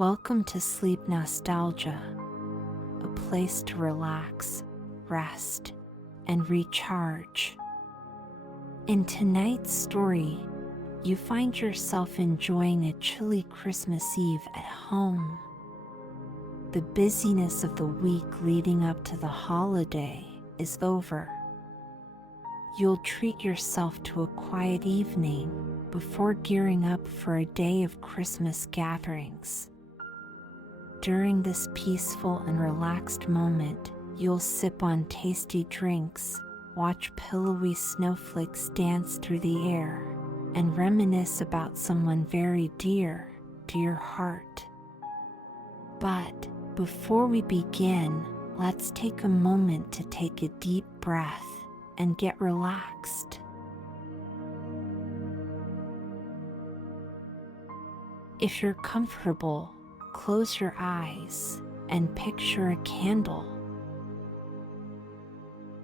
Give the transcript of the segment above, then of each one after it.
Welcome to Sleep Nostalgia, a place to relax, rest, and recharge. In tonight's story, you find yourself enjoying a chilly Christmas Eve at home. The busyness of the week leading up to the holiday is over. You'll treat yourself to a quiet evening before gearing up for a day of Christmas gatherings. During this peaceful and relaxed moment, you'll sip on tasty drinks, watch pillowy snowflakes dance through the air, and reminisce about someone very dear to your heart. But before we begin, let's take a moment to take a deep breath and get relaxed. If you're comfortable, close your eyes and picture a candle.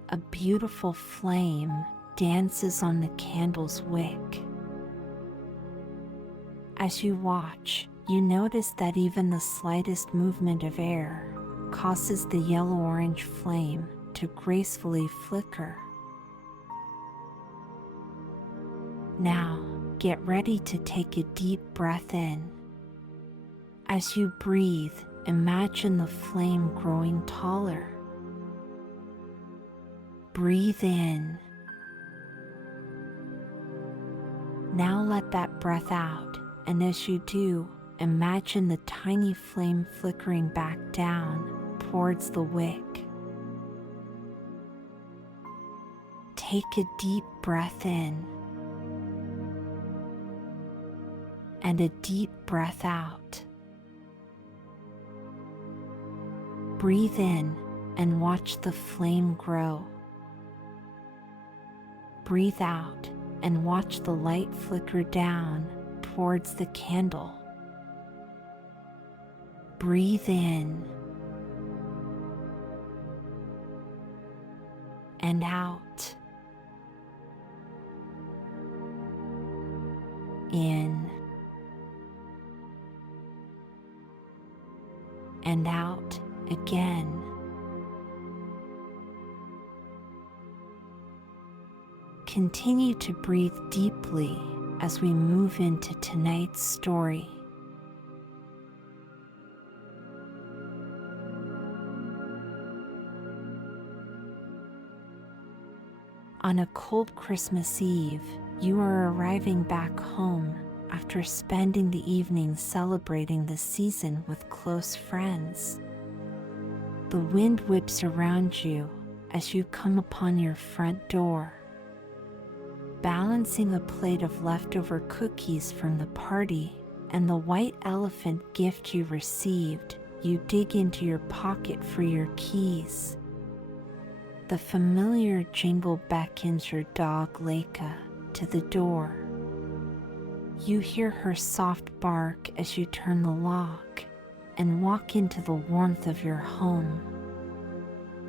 A beautiful flame dances on the candle's wick. As you watch, you notice that even the slightest movement of air causes the yellow-orange flame to gracefully flicker. Now, get ready to take a deep breath in. As you breathe, imagine the flame growing taller. Breathe in. Now let that breath out, and as you do, imagine the tiny flame flickering back down towards the wick. Take a deep breath in and a deep breath out. Breathe in and watch the flame grow. Breathe out and watch the light flicker down towards the candle. Breathe in and out. In and out again. Continue to breathe deeply as we move into tonight's story. On a cold Christmas Eve, you are arriving back home after spending the evening celebrating the season with close friends. The wind whips around you as you come upon your front door. Balancing a plate of leftover cookies from the party and the white elephant gift you received, you dig into your pocket for your keys. The familiar jingle beckons your dog Leica to the door. You hear her soft bark as you turn the lock and walk into the warmth of your home.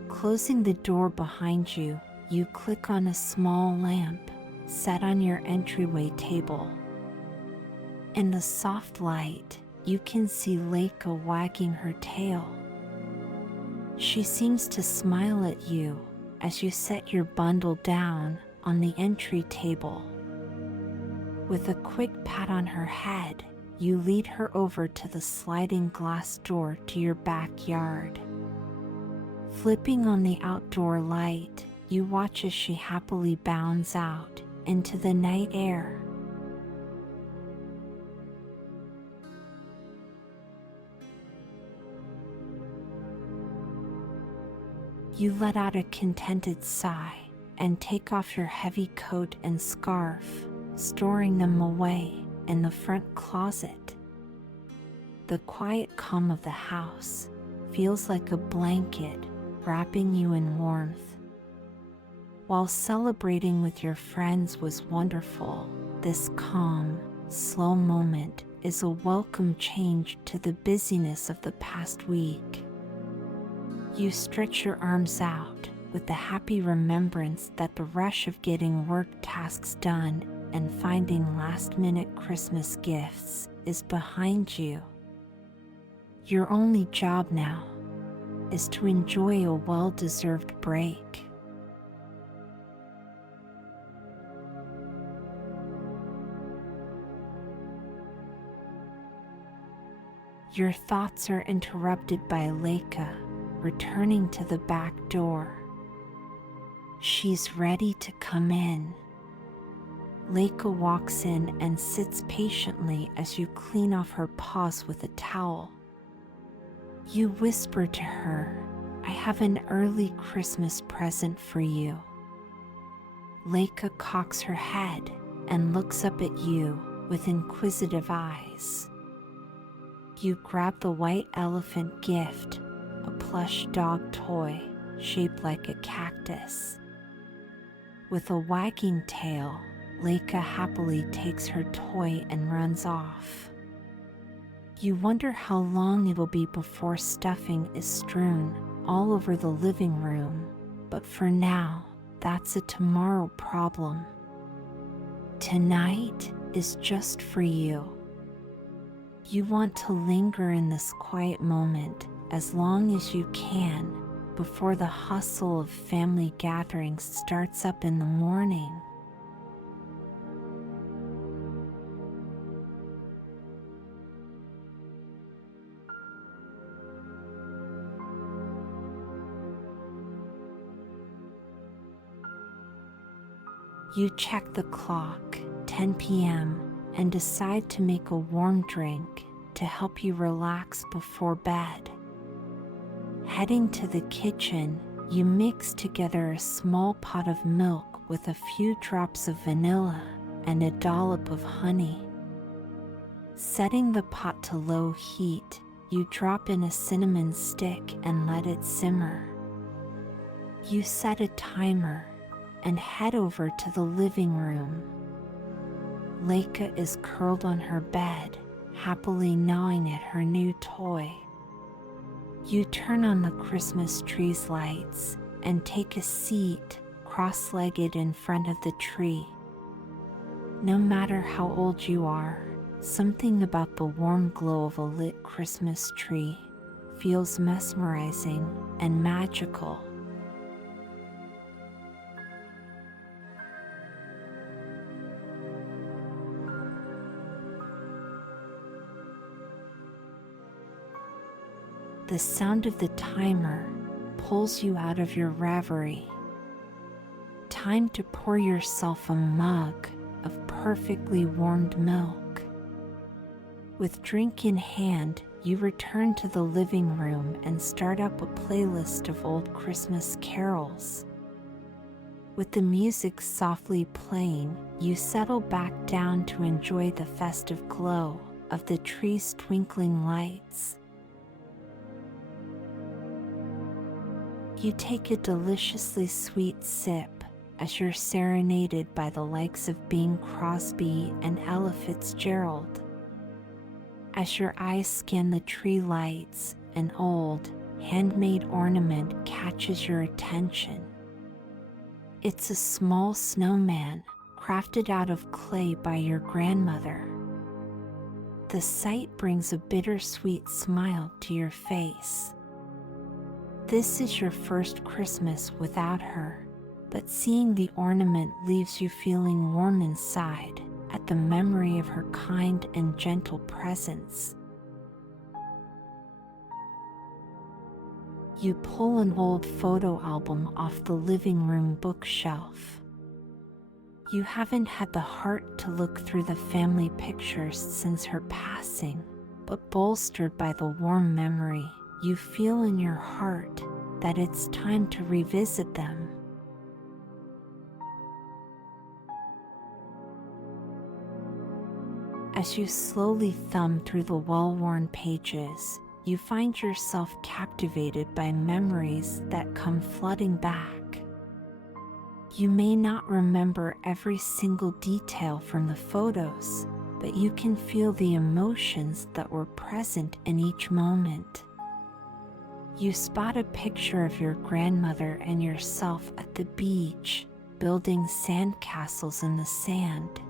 Closing the door behind you, you click on a small lamp set on your entryway table. In the soft light, you can see Leica wagging her tail. She seems to smile at you as you set your bundle down on the entry table. With a quick pat on her head, you lead her over to the sliding glass door to your backyard. Flipping on the outdoor light, you watch as she happily bounds out into the night air. You let out a contented sigh and take off your heavy coat and scarf, storing them away in the front closet. The quiet calm of the house feels like a blanket wrapping you in warmth. While celebrating with your friends was wonderful, this calm, slow moment is a welcome change to the busyness of the past week. You stretch your arms out with the happy remembrance that the rush of getting work tasks done and finding last-minute Christmas gifts is behind you. Your only job now is to enjoy a well-deserved break. Your thoughts are interrupted by Leica returning to the back door. She's ready to come in. Leica walks in and sits patiently as you clean off her paws with a towel. You whisper to her, "I have an early Christmas present for you." Leica cocks her head and looks up at you with inquisitive eyes. You grab the white elephant gift, a plush dog toy shaped like a cactus. With a wagging tail, Leica happily takes her toy and runs off. You wonder how long it'll be before stuffing is strewn all over the living room, but for now, that's a tomorrow problem. Tonight is just for you. You want to linger in this quiet moment as long as you can before the hustle of family gatherings starts up in the morning. You check the clock, 10 p.m., and decide to make a warm drink to help you relax before bed. Heading to the kitchen, you mix together a small pot of milk with a few drops of vanilla and a dollop of honey. Setting the pot to low heat, you drop in a cinnamon stick and let it simmer. You set a timer and head over to the living room. Leica is curled on her bed, happily gnawing at her new toy. You turn on the Christmas tree's lights and take a seat cross-legged in front of the tree. No matter how old you are, something about the warm glow of a lit Christmas tree feels mesmerizing and magical. The sound of the timer pulls you out of your reverie. Time to pour yourself a mug of perfectly warmed milk. With drink in hand, you return to the living room and start up a playlist of old Christmas carols. With the music softly playing, you settle back down to enjoy the festive glow of the tree's twinkling lights. You take a deliciously sweet sip as you're serenaded by the likes of Bing Crosby and Ella Fitzgerald. As your eyes scan the tree lights, an old, handmade ornament catches your attention. It's a small snowman crafted out of clay by your grandmother. The sight brings a bittersweet smile to your face. This is your first Christmas without her, but seeing the ornament leaves you feeling warm inside at the memory of her kind and gentle presence. You pull an old photo album off the living room bookshelf. You haven't had the heart to look through the family pictures since her passing, but bolstered by the warm memory, you feel in your heart that it's time to revisit them. As you slowly thumb through the well-worn pages, you find yourself captivated by memories that come flooding back. You may not remember every single detail from the photos, but you can feel the emotions that were present in each moment. You spot a picture of your grandmother and yourself at the beach, building sandcastles in the sand.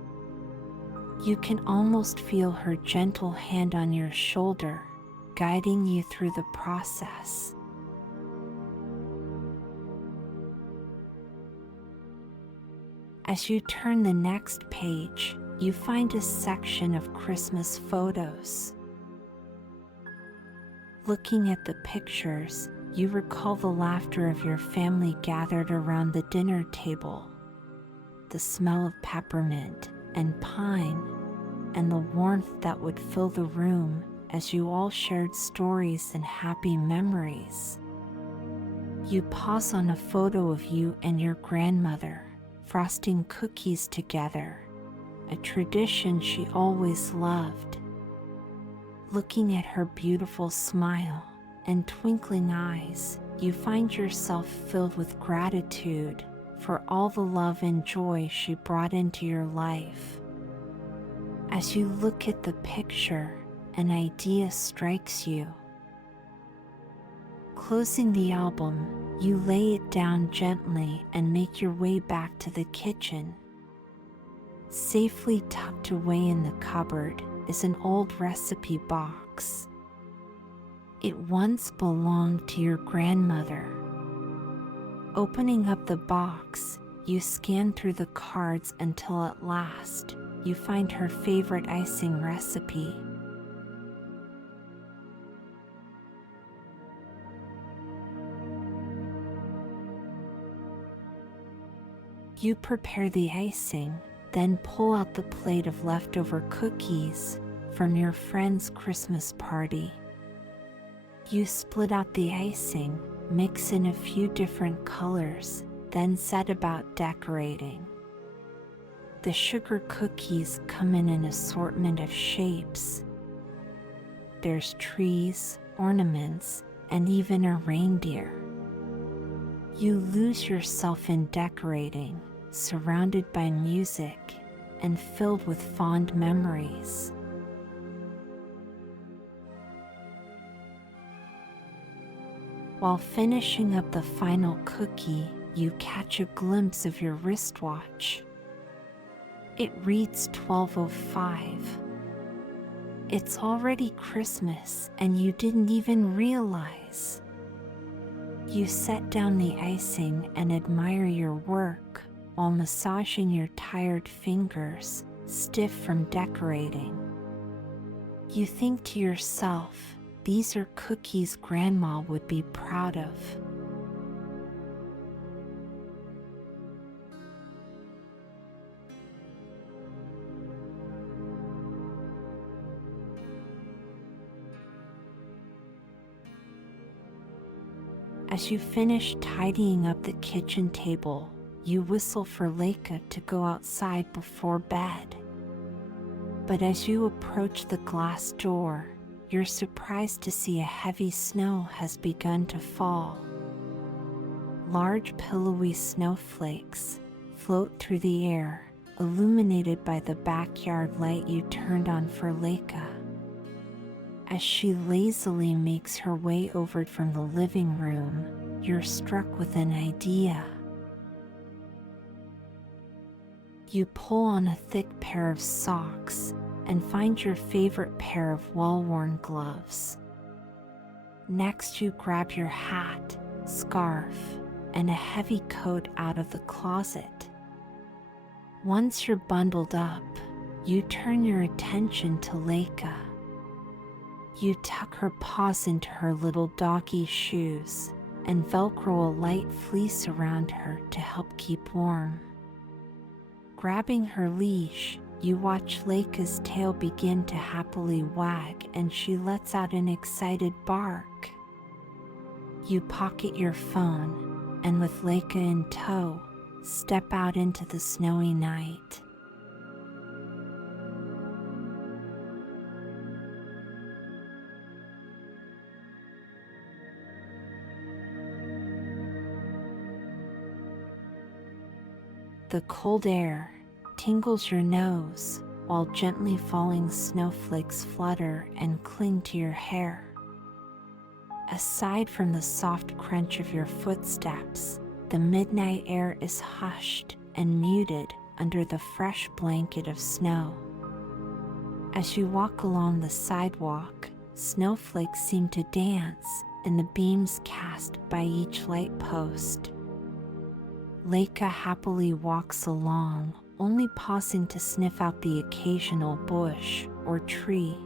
You can almost feel her gentle hand on your shoulder, guiding you through the process. As you turn the next page, you find a section of Christmas photos. Looking at the pictures, you recall the laughter of your family gathered around the dinner table, the smell of peppermint and pine, and the warmth that would fill the room as you all shared stories and happy memories. You pause on a photo of you and your grandmother frosting cookies together, a tradition she always loved. Looking at her beautiful smile and twinkling eyes, you find yourself filled with gratitude for all the love and joy she brought into your life. As you look at the picture, an idea strikes you. Closing the album, you lay it down gently and make your way back to the kitchen. Safely tucked away in the cupboard is an old recipe box. It once belonged to your grandmother. Opening up the box, you scan through the cards until at last you find her favorite icing recipe. You prepare the icing, then pull out the plate of leftover cookies from your friend's Christmas party. You split out the icing, mix in a few different colors, then set about decorating. The sugar cookies come in an assortment of shapes. There's trees, ornaments, and even a reindeer. You lose yourself in decorating, surrounded by music and filled with fond memories. While finishing up the final cookie, you catch a glimpse of your wristwatch. It reads 12:05. It's already Christmas and you didn't even realize. You set down the icing and admire your work while massaging your tired fingers, stiff from decorating. You think to yourself, these are cookies Grandma would be proud of. As you finish tidying up the kitchen table, you whistle for Leica to go outside before bed. But as you approach the glass door, you're surprised to see a heavy snow has begun to fall. Large pillowy snowflakes float through the air, illuminated by the backyard light you turned on for Leica. As she lazily makes her way over from the living room, you're struck with an idea. You pull on a thick pair of socks and find your favorite pair of well-worn gloves. Next, you grab your hat, scarf, and a heavy coat out of the closet. Once you're bundled up, you turn your attention to Leica. You tuck her paws into her little doggy shoes and Velcro a light fleece around her to help keep warm. Grabbing her leash, you watch Leica's tail begin to happily wag and she lets out an excited bark. You pocket your phone and with Leica in tow, step out into the snowy night. The cold air tingles your nose while gently falling snowflakes flutter and cling to your hair. Aside from the soft crunch of your footsteps, the midnight air is hushed and muted under the fresh blanket of snow. As you walk along the sidewalk, snowflakes seem to dance in the beams cast by each light post. Leica happily walks along, only pausing to sniff out the occasional bush or tree.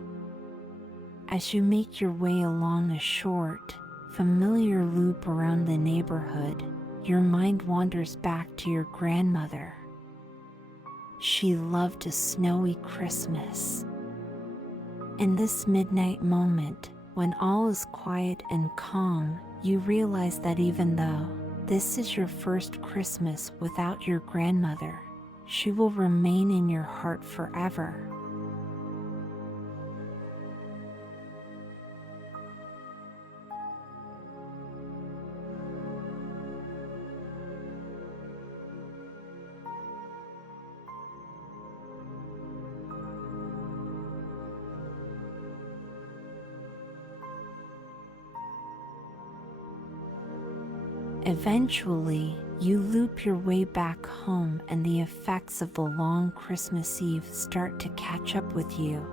As you make your way along a short, familiar loop around the neighborhood, your mind wanders back to your grandmother. She loved a snowy Christmas. In this midnight moment, when all is quiet and calm, you realize that even though this is your first Christmas without your grandmother, she will remain in your heart forever. Eventually, you loop your way back home and the effects of the long Christmas Eve start to catch up with you.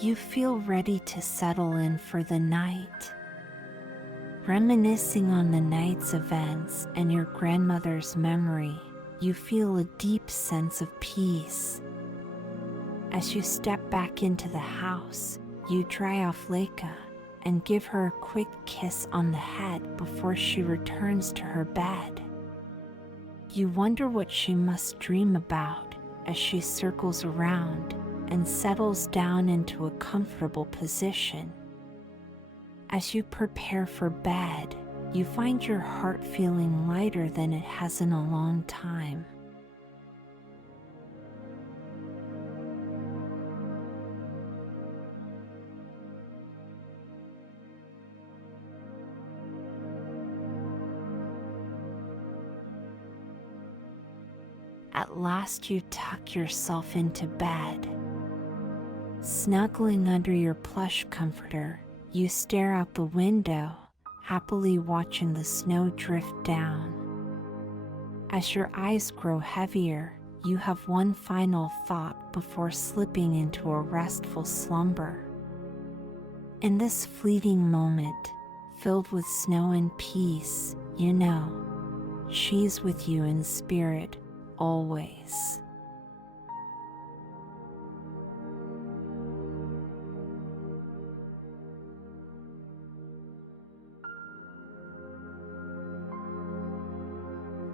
You feel ready to settle in for the night. Reminiscing on the night's events and your grandmother's memory, you feel a deep sense of peace. As you step back into the house, you dry off Leica and give her a quick kiss on the head before she returns to her bed. You wonder what she must dream about as she circles around and settles down into a comfortable position. As you prepare for bed, you find your heart feeling lighter than it has in a long time. At last you tuck yourself into bed. Snuggling under your plush comforter, you stare out the window, happily watching the snow drift down. As your eyes grow heavier, you have one final thought before slipping into a restful slumber. In this fleeting moment, filled with snow and peace, you know, she's with you in spirit, always.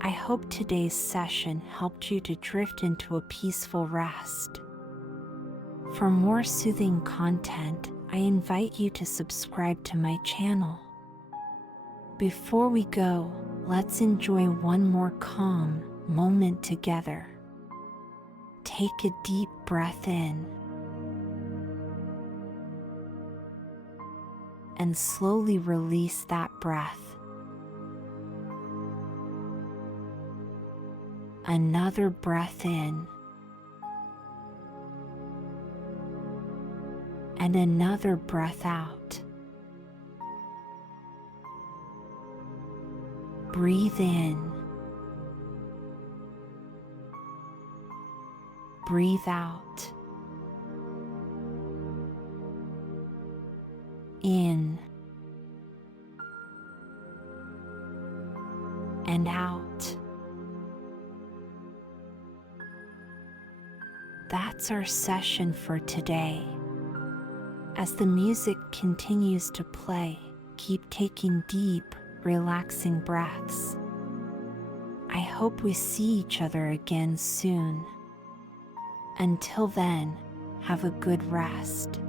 I hope today's session helped you to drift into a peaceful rest. For more soothing content, I invite you to subscribe to my channel. Before we go, let's enjoy one more calm moment together. Take a deep breath in and slowly release that breath. Another breath in and another breath out. Breathe in. Breathe out. In and out. That's our session for today. As the music continues to play, keep taking deep, relaxing breaths. I hope we see each other again soon. Until then, have a good rest.